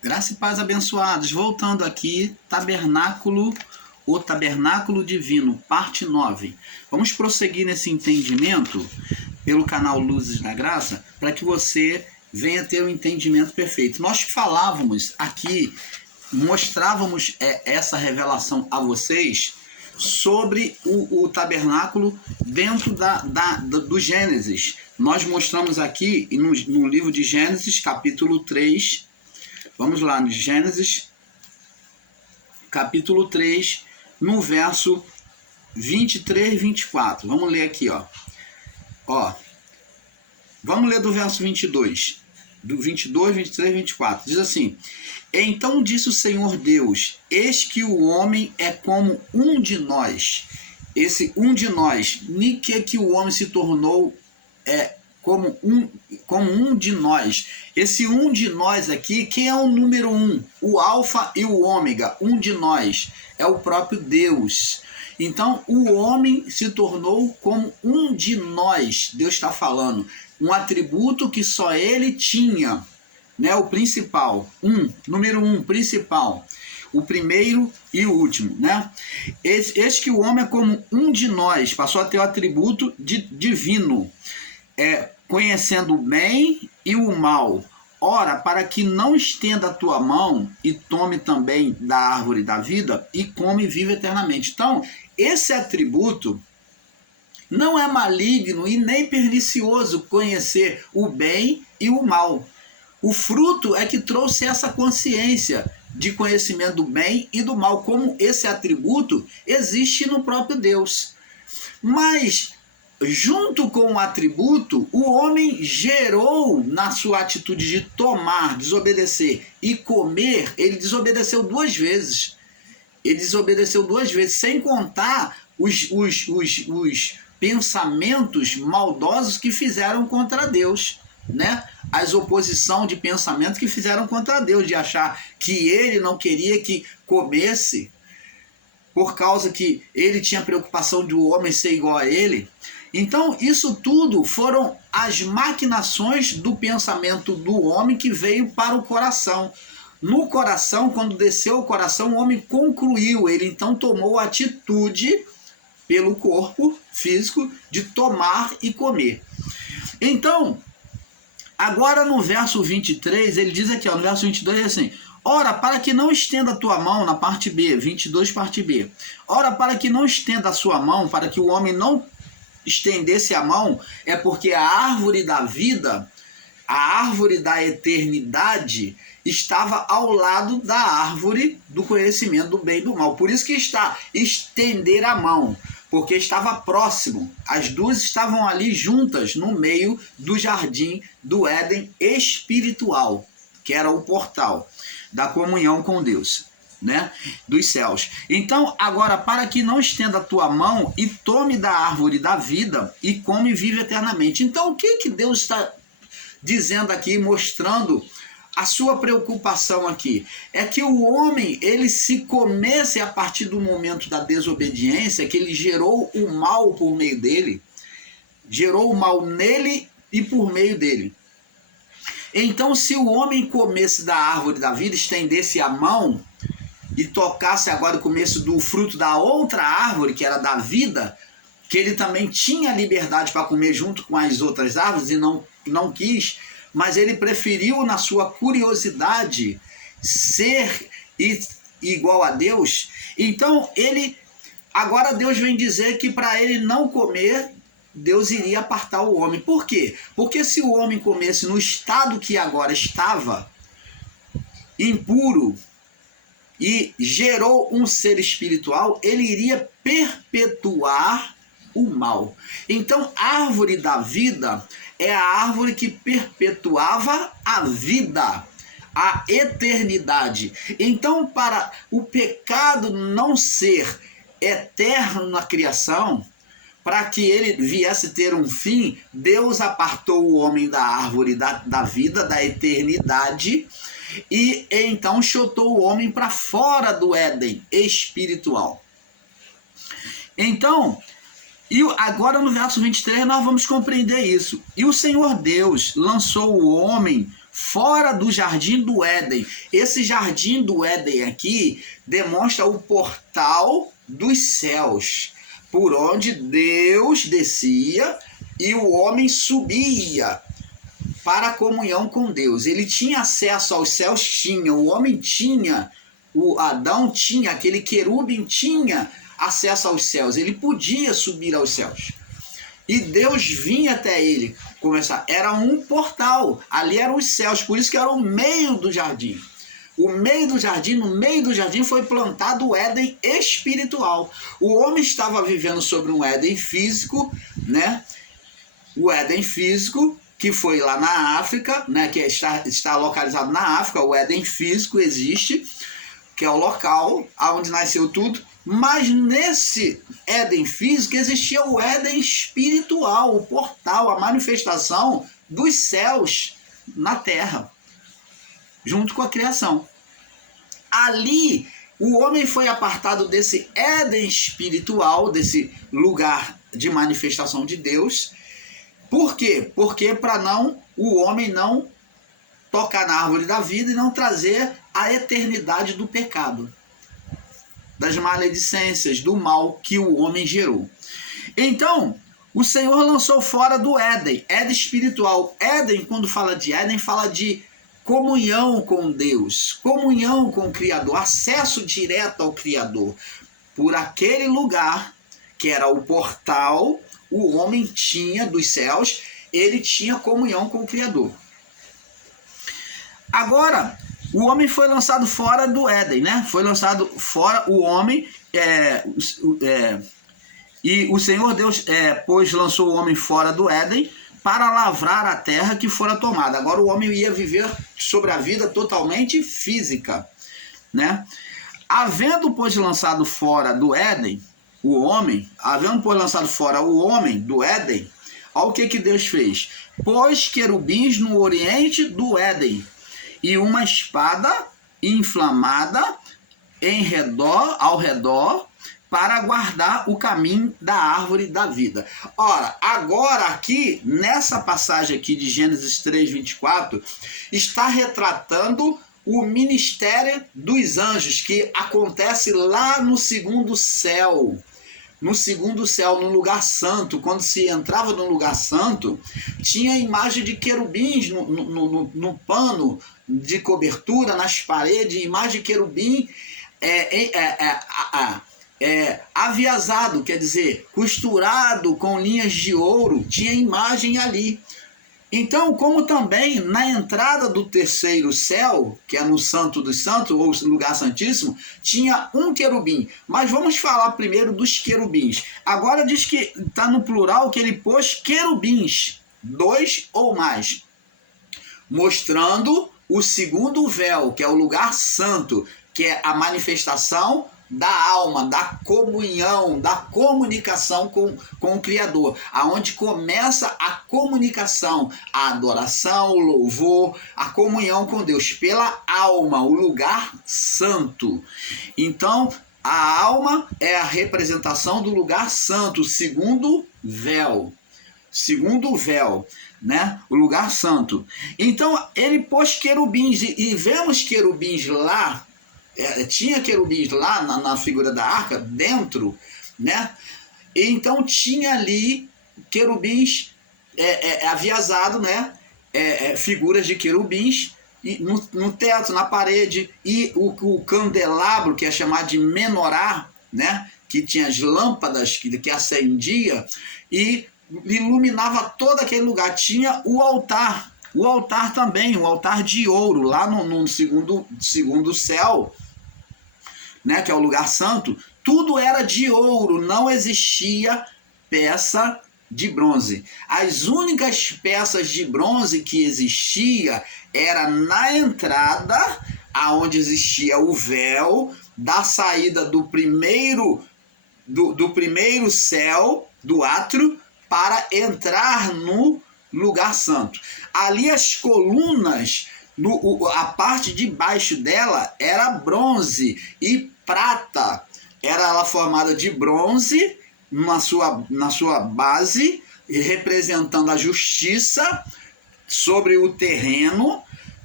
Graça e paz, abençoados. Voltando aqui, o Tabernáculo Divino, parte 9. Vamos prosseguir nesse entendimento pelo canal Luzes da Graça, para que você venha ter um entendimento perfeito. Nós falávamos aqui, mostrávamos essa revelação a vocês sobre o tabernáculo dentro do Gênesis. Nós mostramos aqui no livro de Gênesis, capítulo 3. Vamos lá, no Gênesis, capítulo 3, no verso 23 e 24. Vamos ler aqui, ó. Vamos ler do verso 22. Do 22, 23 e 24. Diz assim: Então disse o Senhor Deus: Eis que o homem é como um de nós. Esse um de nós, nem que o homem se tornou como um de nós. Esse um de nós aqui, quem é o número um? O alfa e o ômega, um de nós. É o próprio Deus. Então, o homem se tornou como um de nós. Deus está falando. Um atributo que só ele tinha, né? O principal. Número um, principal. O primeiro e o último, né? Eis que o homem é como um de nós. Passou a ter o atributo divino. Conhecendo o bem e o mal. Ora, para que não estenda a tua mão e tome também da árvore da vida e come e vive eternamente. Então, esse atributo não é maligno e nem pernicioso, conhecer o bem e o mal. O fruto é que trouxe essa consciência de conhecimento do bem e do mal, como esse atributo existe no próprio Deus. Mas junto com o atributo, o homem gerou na sua atitude de tomar, desobedecer e comer, ele desobedeceu duas vezes. Ele desobedeceu duas vezes, sem contar os pensamentos maldosos que fizeram contra Deus, né? As oposição de pensamento que fizeram contra Deus, de achar que ele não queria que comesse, por causa que ele tinha preocupação de o homem ser igual a ele. Então, isso tudo foram as maquinações do pensamento do homem que veio para o coração. No coração, quando desceu o coração, o homem concluiu. Ele então tomou a atitude pelo corpo físico de tomar e comer. Então, agora no verso 23, ele diz aqui, no verso 22 é assim: Ora, para que não estenda a tua mão, na parte B, 22 parte B. Ora, para que não estenda a sua mão, para que o homem não estendesse a mão, é porque a árvore da vida, a árvore da eternidade, estava ao lado da árvore do conhecimento do bem e do mal. Por isso que está estender a mão, porque estava próximo. As duas estavam ali juntas no meio do jardim do Éden espiritual, que era o portal da comunhão com Deus, né, dos céus. Então, agora, para que não estenda a tua mão e tome da árvore da vida e come e vive eternamente. Então, o que Deus está dizendo aqui, mostrando a sua preocupação aqui? É que o homem, ele se comece a partir do momento da desobediência, que ele gerou o mal por meio dele, gerou o mal nele e por meio dele. Então, se o homem comesse da árvore da vida, estendesse a mão e tocasse agora o começo do fruto da outra árvore, que era da vida, que ele também tinha liberdade para comer junto com as outras árvores e não quis, mas ele preferiu, na sua curiosidade, ser igual a Deus. Então, agora Deus vem dizer que para ele não comer, Deus iria apartar o homem. Por quê? Porque se o homem comesse no estado que agora estava, impuro, e gerou um ser espiritual, ele iria perpetuar o mal. Então, a árvore da vida é a árvore que perpetuava a vida, a eternidade. Então, para o pecado não ser eterno na criação, para que ele viesse ter um fim, Deus apartou o homem da árvore da vida, da eternidade, e então chutou o homem para fora do Éden espiritual. Então, E agora no verso 23 nós vamos compreender isso. E o Senhor Deus lançou o homem fora do jardim do Éden. Esse jardim do Éden aqui demonstra o portal dos céus, por onde Deus descia e o homem subia para a comunhão com Deus. Ele tinha acesso aos céus? Tinha. O homem tinha, o Adão tinha, aquele querubim tinha acesso aos céus. Ele podia subir aos céus. E Deus vinha até ele. Era um portal. Ali eram os céus. Por isso que era o meio do jardim. No meio do jardim foi plantado o Éden espiritual. O homem estava vivendo sobre um Éden físico, né? O Éden físico, que foi lá na África, né? Que está localizado na África. O Éden físico existe, que é o local onde nasceu tudo. Mas nesse Éden físico existia o Éden espiritual, o portal, a manifestação dos céus na terra, junto com a criação. Ali, o homem foi apartado desse Éden espiritual, desse lugar de manifestação de Deus. Por quê? Porque para o homem não tocar na árvore da vida e não trazer a eternidade do pecado, das maledicências, do mal que o homem gerou. Então, o Senhor lançou fora do Éden, Éden espiritual. Éden, quando fala de Éden, fala de comunhão com Deus, comunhão com o Criador, acesso direto ao Criador. Por aquele lugar, que era o portal, o homem tinha dos céus, ele tinha comunhão com o Criador. Agora, o homem foi lançado fora do Éden, né? Foi lançado fora o homem, e o Senhor Deus, pois lançou o homem fora do Éden para lavrar a terra que fora tomada. Agora o homem ia viver sobre a vida totalmente física, né? Havendo, pois, lançado fora do Éden, havendo, pois, lançado fora o homem do Éden, olha o que Deus fez. Pôs querubins no oriente do Éden, e uma espada inflamada ao redor, para guardar o caminho da árvore da vida. Ora, agora aqui, nessa passagem aqui de Gênesis 3:24, está retratando o ministério dos anjos, que acontece lá no segundo céu. No segundo céu, no lugar santo. Quando se entrava no lugar santo, tinha a imagem de querubins no pano de cobertura, nas paredes, imagem de querubim aviasado, quer dizer, costurado com linhas de ouro, tinha imagem ali. Então, como também na entrada do terceiro céu, que é no Santo dos Santos, ou lugar santíssimo, tinha um querubim. Mas vamos falar primeiro dos querubins. Agora diz que está no plural que ele pôs querubins, 2 ou mais, mostrando o segundo véu, que é o lugar santo, que é a manifestação da alma, da comunhão, da comunicação com o Criador, aonde começa a comunicação, a adoração, o louvor, a comunhão com Deus pela alma, o lugar santo. Então, a alma é a representação do lugar santo, segundo véu, né? O lugar santo. Então, ele pôs querubins, e vemos querubins lá. Tinha querubins lá na figura da arca, dentro, né? Então tinha ali querubins aviasado, né? Figuras de querubins e no teto, na parede, e o candelabro, que é chamado de menorá, né? Que tinha as lâmpadas que acendia e iluminava todo aquele lugar. Tinha o altar também, o altar de ouro, lá no segundo céu, né, que é o lugar santo. Tudo era de ouro, não existia peça de bronze. As únicas peças de bronze que existia era na entrada, aonde existia o véu da saída do primeiro céu, do átrio, para entrar no lugar santo. Ali as colunas, a parte de baixo dela era bronze e prata. Era ela formada de bronze na sua base, representando a justiça sobre o terreno,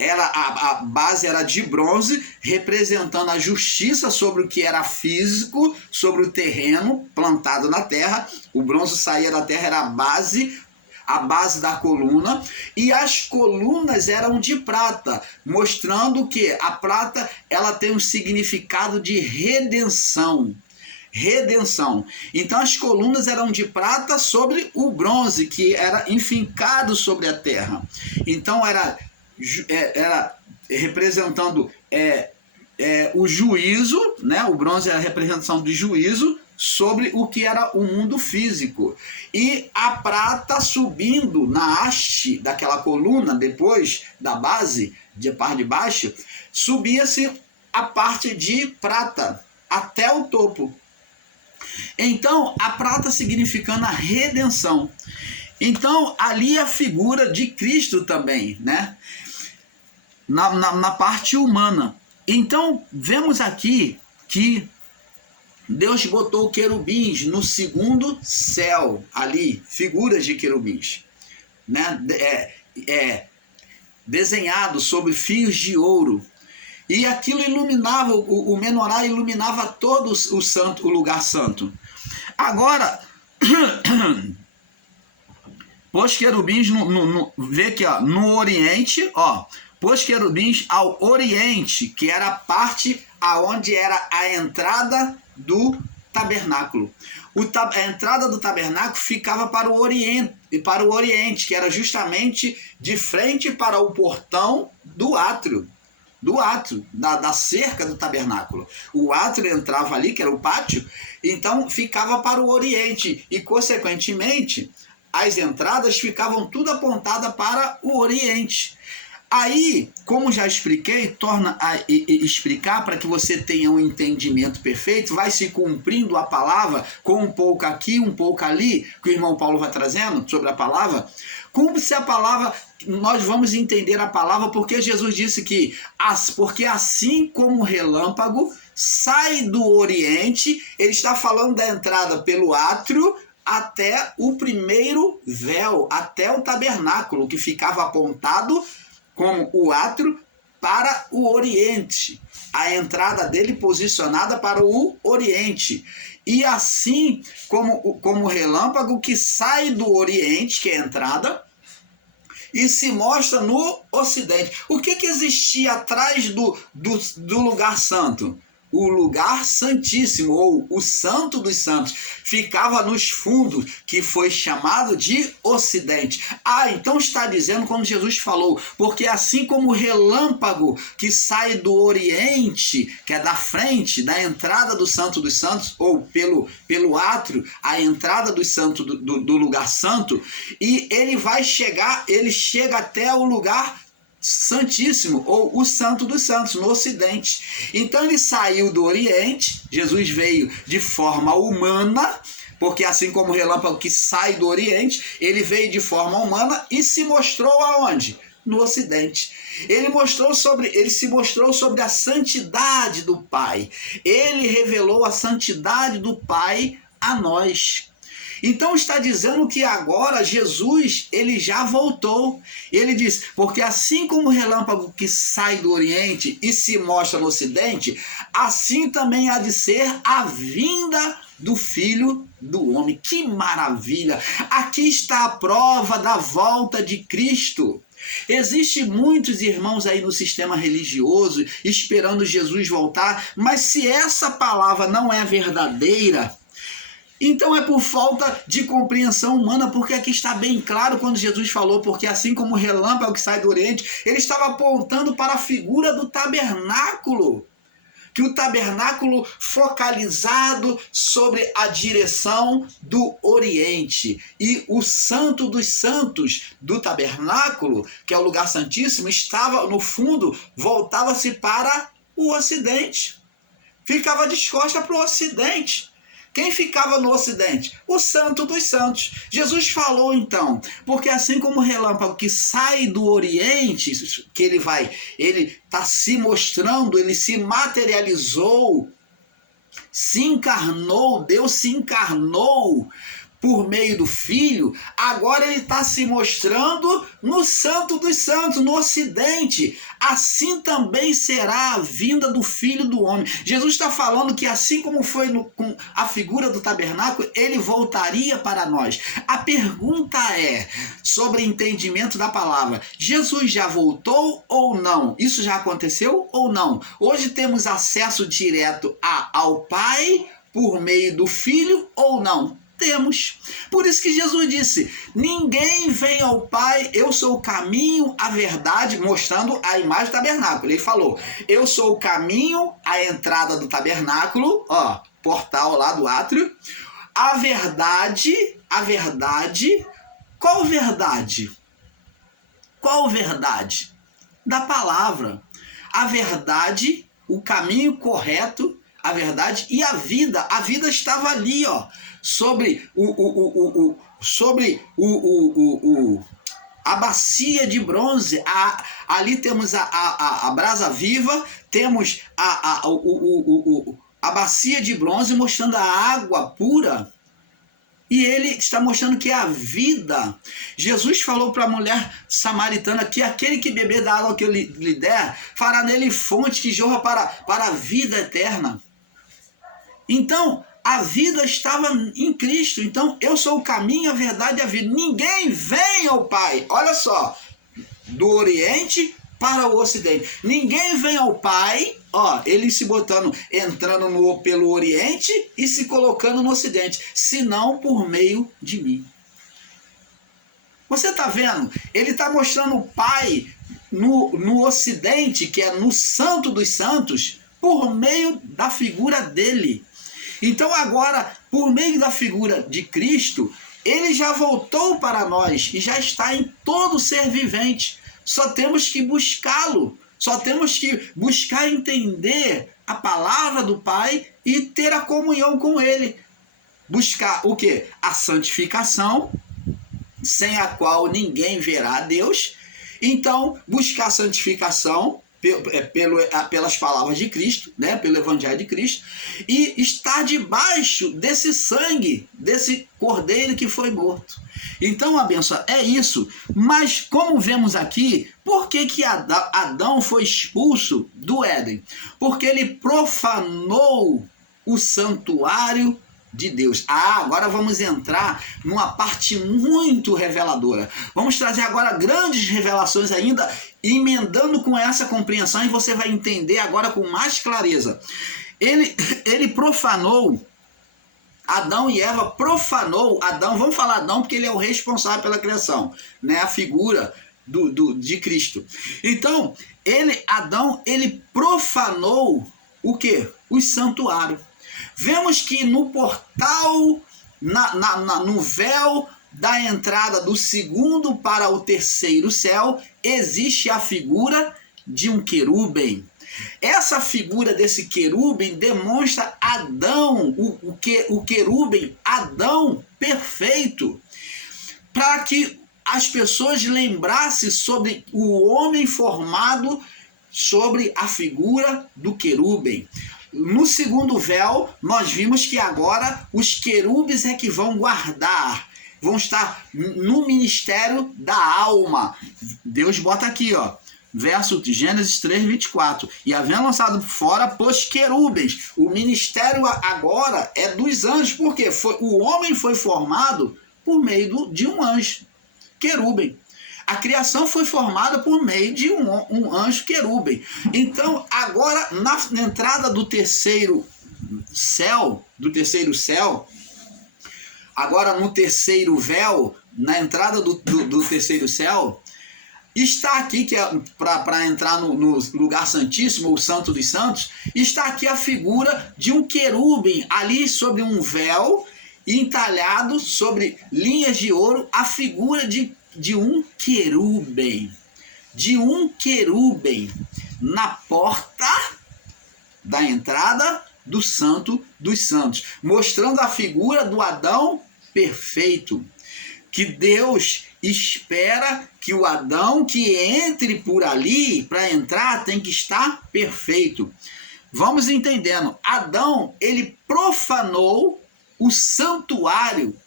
a base era de bronze, representando a justiça sobre o que era físico, sobre o terreno plantado na terra. O bronze saía da terra, era a base da coluna, e as colunas eram de prata, mostrando que a prata ela tem um significado de redenção. Então as colunas eram de prata sobre o bronze, que era enfincado sobre a terra. Então era representando o juízo, né? O bronze era a representação de juízo sobre o que era o mundo físico. E a prata subindo na haste daquela coluna, depois da base, de parte de baixo, subia-se a parte de prata até o topo. Então, a prata significando a redenção. Então, ali a figura de Cristo também, né? Na parte humana. Então, vemos aqui que Deus botou querubins no segundo céu, ali, figuras de querubins, né? Desenhado sobre fios de ouro. E aquilo iluminava, o menorá iluminava todo o lugar santo. Agora, pôs querubins, vê aqui, ó, no oriente, ó, pôs querubins ao oriente, que era a parte aonde era a entrada do tabernáculo. A entrada do tabernáculo ficava para o oriente, que era justamente de frente para o portão do átrio. Da cerca do tabernáculo. O átrio entrava ali, que era o pátio, então ficava para o oriente, e consequentemente as entradas ficavam tudo apontadas para o oriente. Aí, como já expliquei, torna a explicar para que você tenha um entendimento perfeito, vai se cumprindo a palavra com um pouco aqui, um pouco ali, que o irmão Paulo vai trazendo sobre a palavra. Cumpre-se a palavra, nós vamos entender a palavra, porque Jesus disse que, porque assim como o relâmpago sai do oriente, ele está falando da entrada pelo átrio até o primeiro véu, até o tabernáculo, que ficava apontado como o átrio para o oriente, a entrada dele posicionada para o oriente. E assim como o relâmpago que sai do oriente, que é a entrada, e se mostra no ocidente. O que existia atrás do lugar santo? O lugar santíssimo, ou o santo dos santos, ficava nos fundos, que foi chamado de ocidente. Então está dizendo, quando Jesus falou, porque assim como o relâmpago que sai do oriente, que é da frente, da entrada do santo dos santos, ou pelo átrio, a entrada do santo do lugar santo, e ele chega até o lugar santíssimo, ou o santo dos santos, no ocidente. Então ele saiu do oriente, Jesus veio de forma humana, porque assim como o relâmpago que sai do oriente, ele veio de forma humana e se mostrou aonde? No ocidente. Ele se mostrou sobre a santidade do Pai. Ele revelou a santidade do Pai a nós. Então está dizendo que agora Jesus, ele já voltou. Ele diz, porque assim como o relâmpago que sai do oriente e se mostra no ocidente, assim também há de ser a vinda do Filho do Homem. Que maravilha! Aqui está a prova da volta de Cristo. Existem muitos irmãos aí no sistema religioso esperando Jesus voltar, mas se essa palavra não é verdadeira, então é por falta de compreensão humana, porque aqui está bem claro quando Jesus falou, porque assim como o relâmpago que sai do oriente, ele estava apontando para a figura do tabernáculo, que o tabernáculo focalizado sobre a direção do oriente, e o santo dos santos do tabernáculo, que é o lugar santíssimo, estava no fundo, voltava-se para o ocidente, ficava de costas para o ocidente. Quem ficava no ocidente? O santo dos santos. Jesus falou então, porque assim como o relâmpago que sai do oriente, que ele está se mostrando, ele se materializou, se encarnou, Deus se encarnou por meio do Filho, agora ele está se mostrando no Santo dos Santos, no Ocidente. Assim também será a vinda do Filho do Homem. Jesus está falando que assim como foi com a figura do tabernáculo, ele voltaria para nós. A pergunta é sobre entendimento da palavra. Jesus já voltou ou não? Isso já aconteceu ou não? Hoje temos acesso direto ao Pai por meio do Filho ou não? Temos. Por isso que Jesus disse: ninguém vem ao Pai, eu sou o caminho, a verdade, mostrando a imagem do tabernáculo. Ele falou: eu sou o caminho, a entrada do tabernáculo, ó, portal lá do átrio, a verdade, qual verdade? Qual verdade? Da palavra. A verdade, o caminho correto, a verdade e a vida. A vida estava ali, ó, sobre a bacia de bronze. Ali temos a brasa viva, temos a bacia de bronze mostrando a água pura. E ele está mostrando que é a vida. Jesus falou para a mulher samaritana que aquele que beber da água que eu lhe der, fará nele fonte que jorra para a vida eterna. Então, a vida estava em Cristo. Então, eu sou o caminho, a verdade e a vida. Ninguém vem ao Pai. Olha só, do Oriente para o Ocidente. Ninguém vem ao Pai, ó, ele se botando, entrando pelo Oriente e se colocando no Ocidente, senão por meio de mim. Você está vendo? Ele está mostrando o Pai no Ocidente, que é no Santo dos Santos, por meio da figura dele. Então agora, por meio da figura de Cristo, ele já voltou para nós e já está em todo ser vivente. Só temos que buscá-lo, só temos que buscar entender a palavra do Pai e ter a comunhão com ele. Buscar o quê? A santificação, sem a qual ninguém verá a Deus. Então, buscar a santificação pelas palavras de Cristo, né? Pelo Evangelho de Cristo, e estar debaixo desse sangue, desse cordeiro que foi morto. Então, a benção é isso. Mas, como vemos aqui, por que Adão foi expulso do Éden? Porque ele profanou o santuário de Deus. Agora vamos entrar numa parte muito reveladora. Vamos trazer agora grandes revelações ainda, emendando com essa compreensão, e você vai entender agora com mais clareza. Ele profanou, Adão e Eva profanou Adão. Vamos falar Adão porque ele é o responsável pela criação, né? A figura de Cristo. Então, Adão, ele profanou o quê? O santuário. Vemos que no portal, no véu da entrada do segundo para o terceiro céu, existe a figura de um querubim. Essa figura desse querubim demonstra Adão, o querubim, Adão perfeito, para que as pessoas lembrassem sobre o homem formado sobre a figura do querubim. No segundo véu, nós vimos que agora os querubins é que vão guardar, vão estar no ministério da alma. Deus bota aqui, ó, verso de Gênesis 3, 24. E havendo lançado fora, pôs querubins. O ministério agora é dos anjos, porque o homem foi formado por meio de um anjo, querubim. A criação foi formada por meio de um anjo querubim. Então, agora, na entrada do terceiro céu, agora no terceiro véu, na entrada do terceiro céu, está aqui, que é para entrar no lugar santíssimo, o Santo dos Santos, está aqui a figura de um querubim, ali sobre um véu, entalhado sobre linhas de ouro, a figura de um querubim, na porta da entrada do Santo dos Santos, mostrando a figura do Adão perfeito, que Deus espera que o Adão que entre por ali, para entrar, tem que estar perfeito. Vamos entendendo, Adão, ele profanou o santuário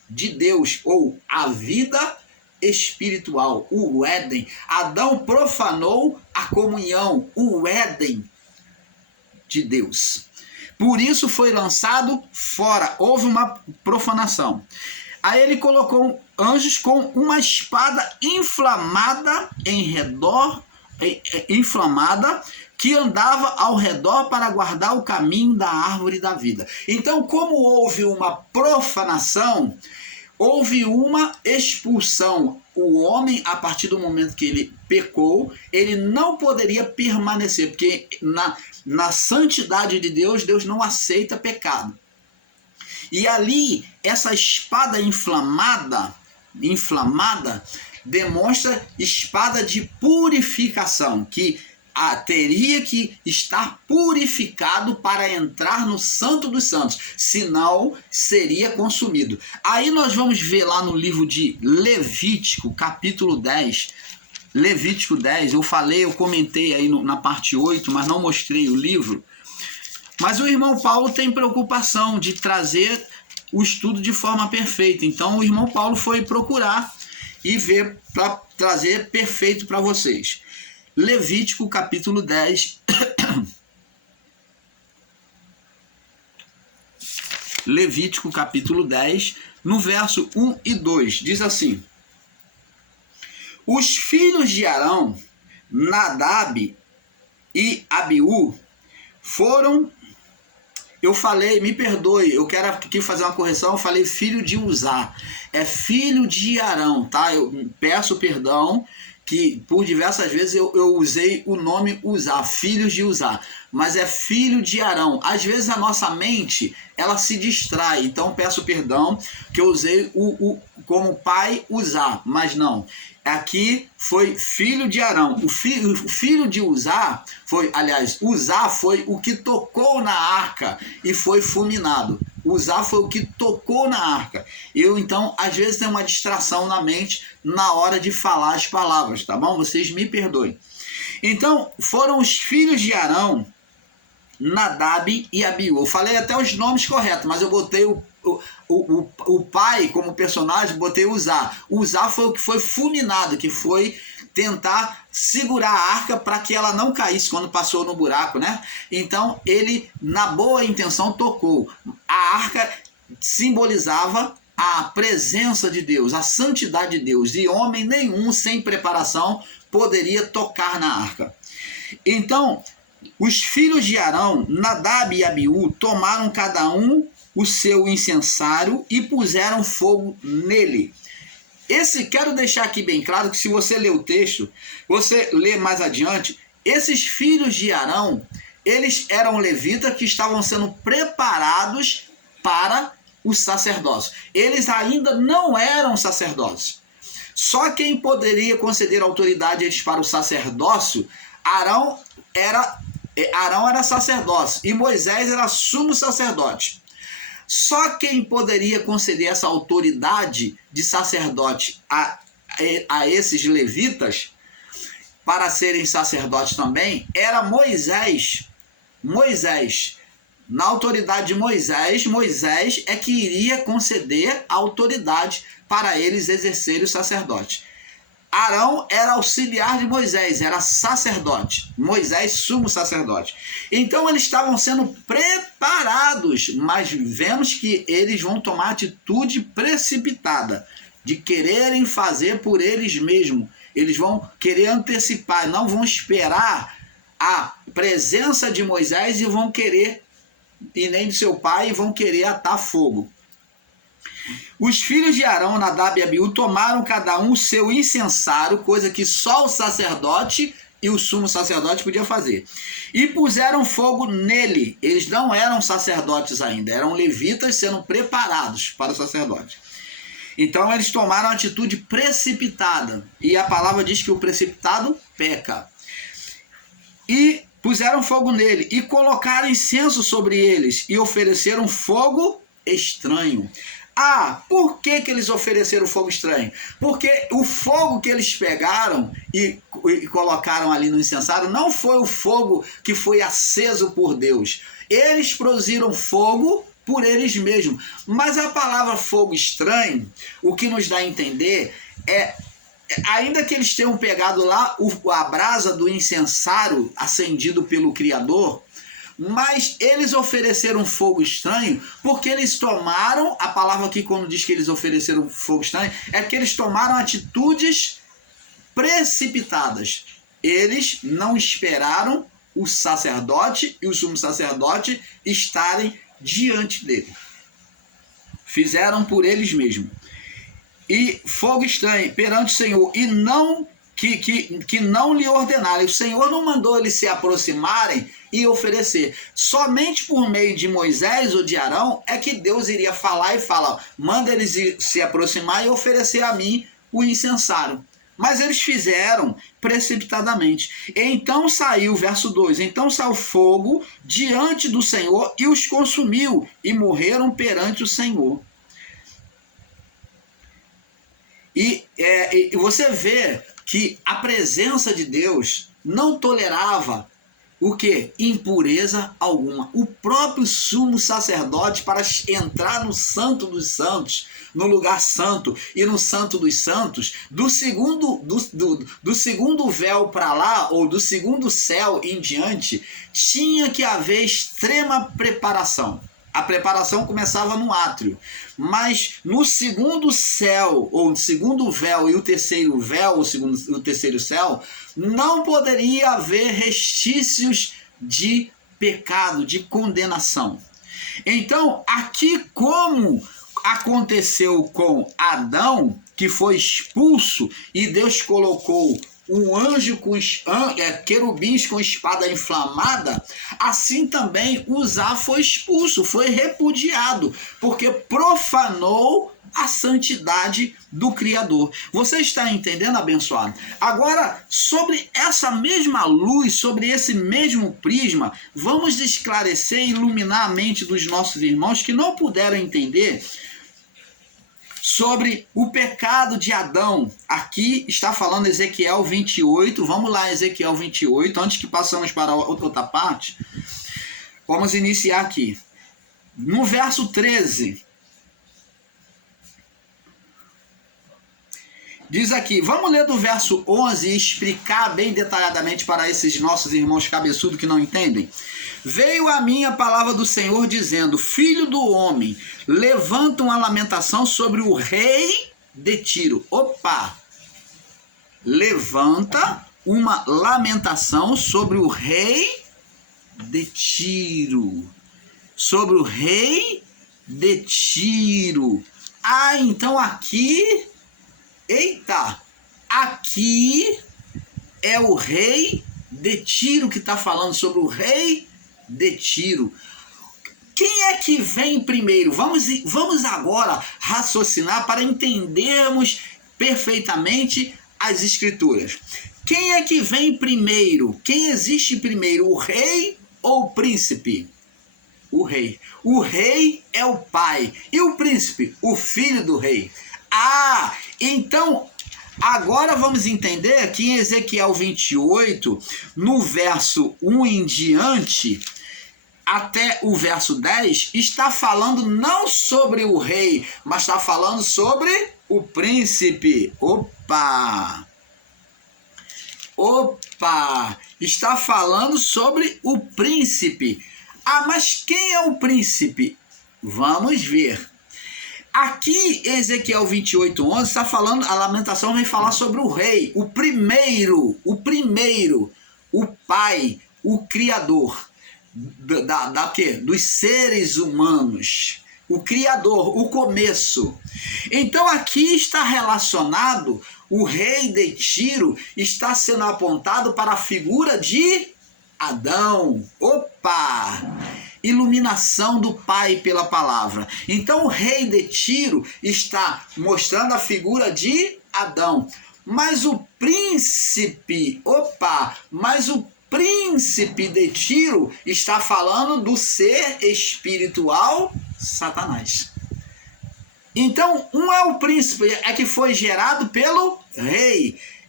de Deus, ou a vida espiritual, o Éden. Adão profanou a comunhão, o Éden de Deus. Por isso foi lançado fora, houve uma profanação. Aí ele colocou anjos com uma espada inflamada inflamada, que andava ao redor para guardar o caminho da árvore da vida. Então, como houve uma profanação, houve uma expulsão. O homem, a partir do momento que ele pecou, ele não poderia permanecer, porque na santidade de Deus, Deus não aceita pecado. E ali, essa espada inflamada demonstra espada de purificação, que teria que estar purificado para entrar no Santo dos Santos, senão seria consumido. Aí nós vamos ver lá no livro de Levítico, capítulo 10. Levítico 10, eu comentei aí na parte 8, mas não mostrei o livro. Mas o irmão Paulo tem preocupação de trazer o estudo de forma perfeita. Então o irmão Paulo foi procurar e ver para trazer perfeito para vocês. Levítico capítulo 10. Levítico capítulo 10, no verso 1 e 2, diz assim: os filhos de Arão, Nadab e Abiú, foram... Eu falei, me perdoe, eu quero aqui fazer uma correção, eu falei filho de Uzá. É filho de Arão, tá? Eu peço perdão, que por diversas vezes eu usei o nome Uzá, filhos de Uzá, mas é filho de Arão. Às vezes a nossa mente, ela se distrai, então peço perdão que eu usei como pai Uzá, mas não. Aqui foi filho de Arão. O filho de Uzá foi, aliás, Uzá foi o que tocou na arca e foi fulminado. Uzá foi o que tocou na arca. Eu, então, às vezes tem uma distração na mente na hora de falar as palavras, tá bom? Vocês me perdoem. Então, foram os filhos de Arão, Nadab e Abiú. Eu falei até os nomes corretos, mas eu botei o pai como personagem, botei Uzá. Uzá foi o que foi fulminado, que foi tentar segurar a arca para que ela não caísse quando passou no buraco, né? Então ele, na boa intenção, tocou. A arca simbolizava a presença de Deus, a santidade de Deus, e homem nenhum sem preparação poderia tocar na arca. Então, os filhos de Arão, Nadab e Abiú, tomaram cada um o seu incensário e puseram fogo nele. Quero deixar aqui bem claro que se você ler o texto, você lê mais adiante, esses filhos de Arão, eles eram levitas que estavam sendo preparados para o sacerdócio. Eles ainda não eram sacerdotes. Só quem poderia conceder autoridade a eles para o sacerdócio, Arão era sacerdote e Moisés era sumo sacerdote. Só quem poderia conceder essa autoridade de sacerdote a esses levitas para serem sacerdotes também era Moisés. Na autoridade de Moisés é que iria conceder a autoridade para eles exercerem o sacerdote. Arão era auxiliar de Moisés, era sacerdote. Moisés, sumo sacerdote. Então eles estavam sendo preparados, mas vemos que eles vão tomar atitude precipitada, de quererem fazer por eles mesmos. Eles vão querer antecipar, não vão esperar a presença de Moisés e vão querer, e nem de seu pai, e vão querer atar fogo. Os filhos de Arão, Nadab e Abiú, tomaram cada um o seu incensário, coisa que só o sacerdote e o sumo sacerdote podia fazer, e puseram fogo nele. Eles não eram sacerdotes ainda, eram levitas sendo preparados para o sacerdote. Então eles tomaram a atitude precipitada, e a palavra diz que o precipitado peca. E puseram fogo nele, e colocaram incenso sobre eles, e ofereceram fogo estranho. Por que eles ofereceram fogo estranho? Porque o fogo que eles pegaram e colocaram ali no incensário não foi o fogo que foi aceso por Deus. Eles produziram fogo por eles mesmos. Mas a palavra fogo estranho, o que nos dá a entender é, ainda que eles tenham pegado lá a brasa do incensário acendido pelo Criador, mas eles ofereceram fogo estranho porque eles tomaram, a palavra aqui quando diz que eles ofereceram fogo estranho, é que eles tomaram atitudes precipitadas. Eles não esperaram o sacerdote e o sumo sacerdote estarem diante dele. Fizeram por eles mesmos. E fogo estranho perante o Senhor, e não que não lhe ordenaram. O Senhor não mandou eles se aproximarem e oferecer. Somente por meio de Moisés ou de Arão é que Deus iria falar e falar: manda eles se aproximar e oferecer a mim o incensário. Mas eles fizeram precipitadamente. Então saiu, verso 2, então saiu fogo diante do Senhor e os consumiu, e morreram perante o Senhor. E você vê que a presença de Deus não tolerava o quê? Impureza alguma. O próprio sumo sacerdote, para entrar no Santo dos Santos, no lugar santo e no Santo dos Santos, do segundo véu para lá, ou do segundo céu em diante, tinha que haver extrema preparação. A preparação começava no átrio, mas no segundo céu, ou no segundo véu e o terceiro véu, o terceiro céu, não poderia haver restícios de pecado, de condenação. Então, aqui como aconteceu com Adão, que foi expulso e Deus colocou um anjo com querubins com espada inflamada, assim também Uzá foi expulso, foi repudiado, porque profanou a santidade do Criador. Você está entendendo, abençoado? Agora, sobre essa mesma luz, sobre esse mesmo prisma, vamos esclarecer e iluminar a mente dos nossos irmãos que não puderam entender sobre o pecado de Adão. Aqui está falando Ezequiel 28. Vamos lá, Ezequiel 28. Antes que passamos para a outra parte, vamos iniciar aqui. No verso 13, diz aqui, vamos ler do verso 11 e explicar bem detalhadamente para esses nossos irmãos cabeçudos que não entendem. Veio a mim a palavra do Senhor dizendo: filho do homem, levanta uma lamentação sobre o rei de Tiro. Opa! Levanta uma lamentação sobre o rei de Tiro. Sobre o rei de Tiro. Ah, então aqui... Eita! Aqui é o rei de Tiro que está falando, sobre o rei de Tiro. Quem é que vem primeiro? Vamos agora raciocinar para entendermos perfeitamente as escrituras. Quem é que vem primeiro? Quem existe primeiro, o rei ou o príncipe? O rei. O rei é o pai. E o príncipe? O filho do rei. Ah, então agora vamos entender que em Ezequiel 28, no verso 1 em diante, até o verso 10, está falando não sobre o rei, mas está falando sobre o príncipe. Opa! Está falando sobre o príncipe. Ah, mas quem é o príncipe? Vamos ver. Aqui, Ezequiel 28:11 está falando, a lamentação vem falar sobre o rei, o primeiro, o pai, o criador dos seres humanos, o criador, o começo. Então aqui está relacionado, o rei de Tiro está sendo apontado para a figura de Adão. Opa! Iluminação do Pai pela palavra. Então o rei de Tiro está mostrando a figura de Adão. Mas o príncipe, príncipe de Tiro está falando do ser espiritual Satanás. Então, um é o príncipe, é que foi gerado pelo rei.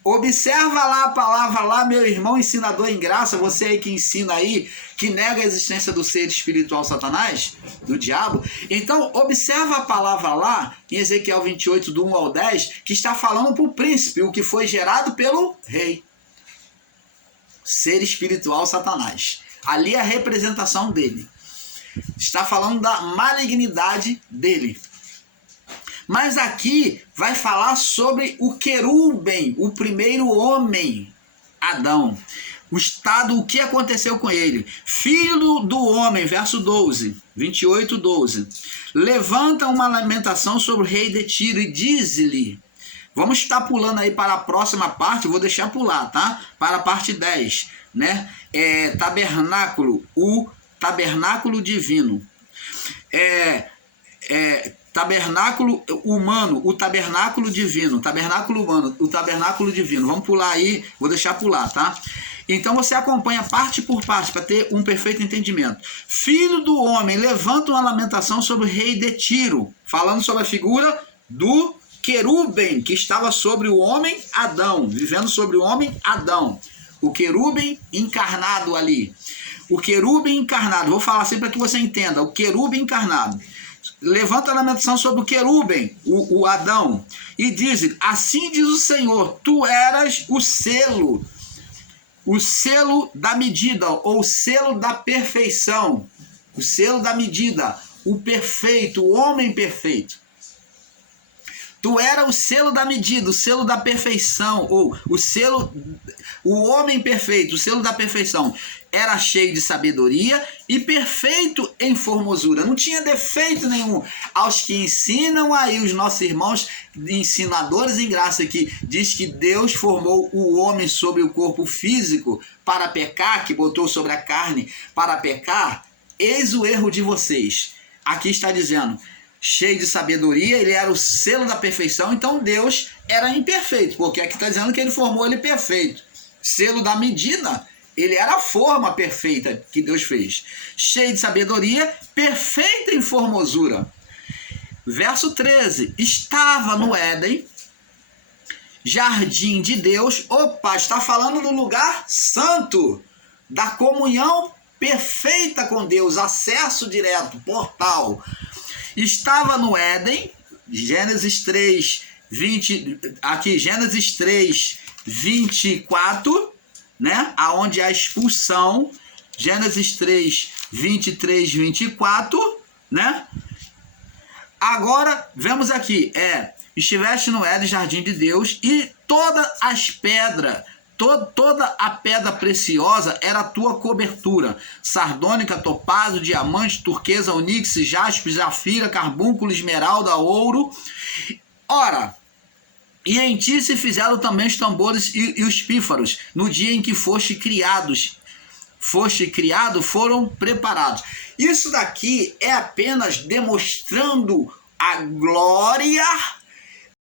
Observa lá a palavra lá, meu irmão ensinador em graça, você aí que ensina aí, que nega a existência do ser espiritual Satanás, do diabo. Então, observa a palavra lá, em Ezequiel 28, do 1 ao 10, que está falando para o príncipe, o que foi gerado pelo rei. Ser espiritual Satanás. Ali é a representação dele. Está falando da malignidade dele. Mas aqui vai falar sobre o querubem, o primeiro homem, Adão. O estado, o que aconteceu com ele? Filho do homem, verso 12, 28, 12. Levanta uma lamentação sobre o rei de Tiro e diz-lhe. Vamos estar pulando aí para a próxima parte, vou deixar pular, tá? Para a parte 10, né? Tabernáculo, o tabernáculo divino. Tabernáculo humano, o tabernáculo divino, tabernáculo humano, o tabernáculo divino. Vamos pular aí, vou deixar pular, tá? Então você acompanha parte por parte para ter um perfeito entendimento. Filho do homem, levanta uma lamentação sobre o rei de Tiro, falando sobre a figura do querubem que estava sobre o homem Adão, vivendo sobre o homem Adão. O querubem encarnado ali. O querubem encarnado, vou falar assim para que você entenda, o querubem encarnado. Levanta a lamentação sobre o querubem, o Adão, e diz: assim diz o Senhor, tu eras o selo da medida, ou o selo da perfeição, o selo da medida, o perfeito, o homem perfeito. Tu era o selo da medida, o selo da perfeição, ou o homem perfeito, o selo da perfeição. Era cheio de sabedoria e perfeito em formosura. Não tinha defeito nenhum. Aos que ensinam aí, os nossos irmãos ensinadores em graça, que diz que Deus formou o homem sobre o corpo físico para pecar, que botou sobre a carne para pecar, eis o erro de vocês. Aqui está dizendo, cheio de sabedoria, ele era o selo da perfeição, então Deus era imperfeito, porque aqui está dizendo que ele formou ele perfeito. Selo da medida, ele era a forma perfeita que Deus fez. Cheio de sabedoria, perfeito em formosura. Verso 13, estava no Éden, jardim de Deus. Opa, está falando do lugar santo, da comunhão perfeita com Deus, acesso direto, portal. Estava no Éden, Gênesis 3, 20, aqui Gênesis 3, 24, né? Aonde a expulsão, Gênesis 3, 23, 24, né? Agora, vemos aqui, estiveste no Éden, jardim de Deus, e todas as pedras, toda a pedra preciosa era a tua cobertura, sardônica, topázio, diamante, turquesa, onix, jaspe, zafira, carbúnculo, esmeralda, ouro. Ora, e em ti se fizeram também os tambores e os pífaros, no dia em que foste criado, foram preparados. Isso daqui é apenas demonstrando a glória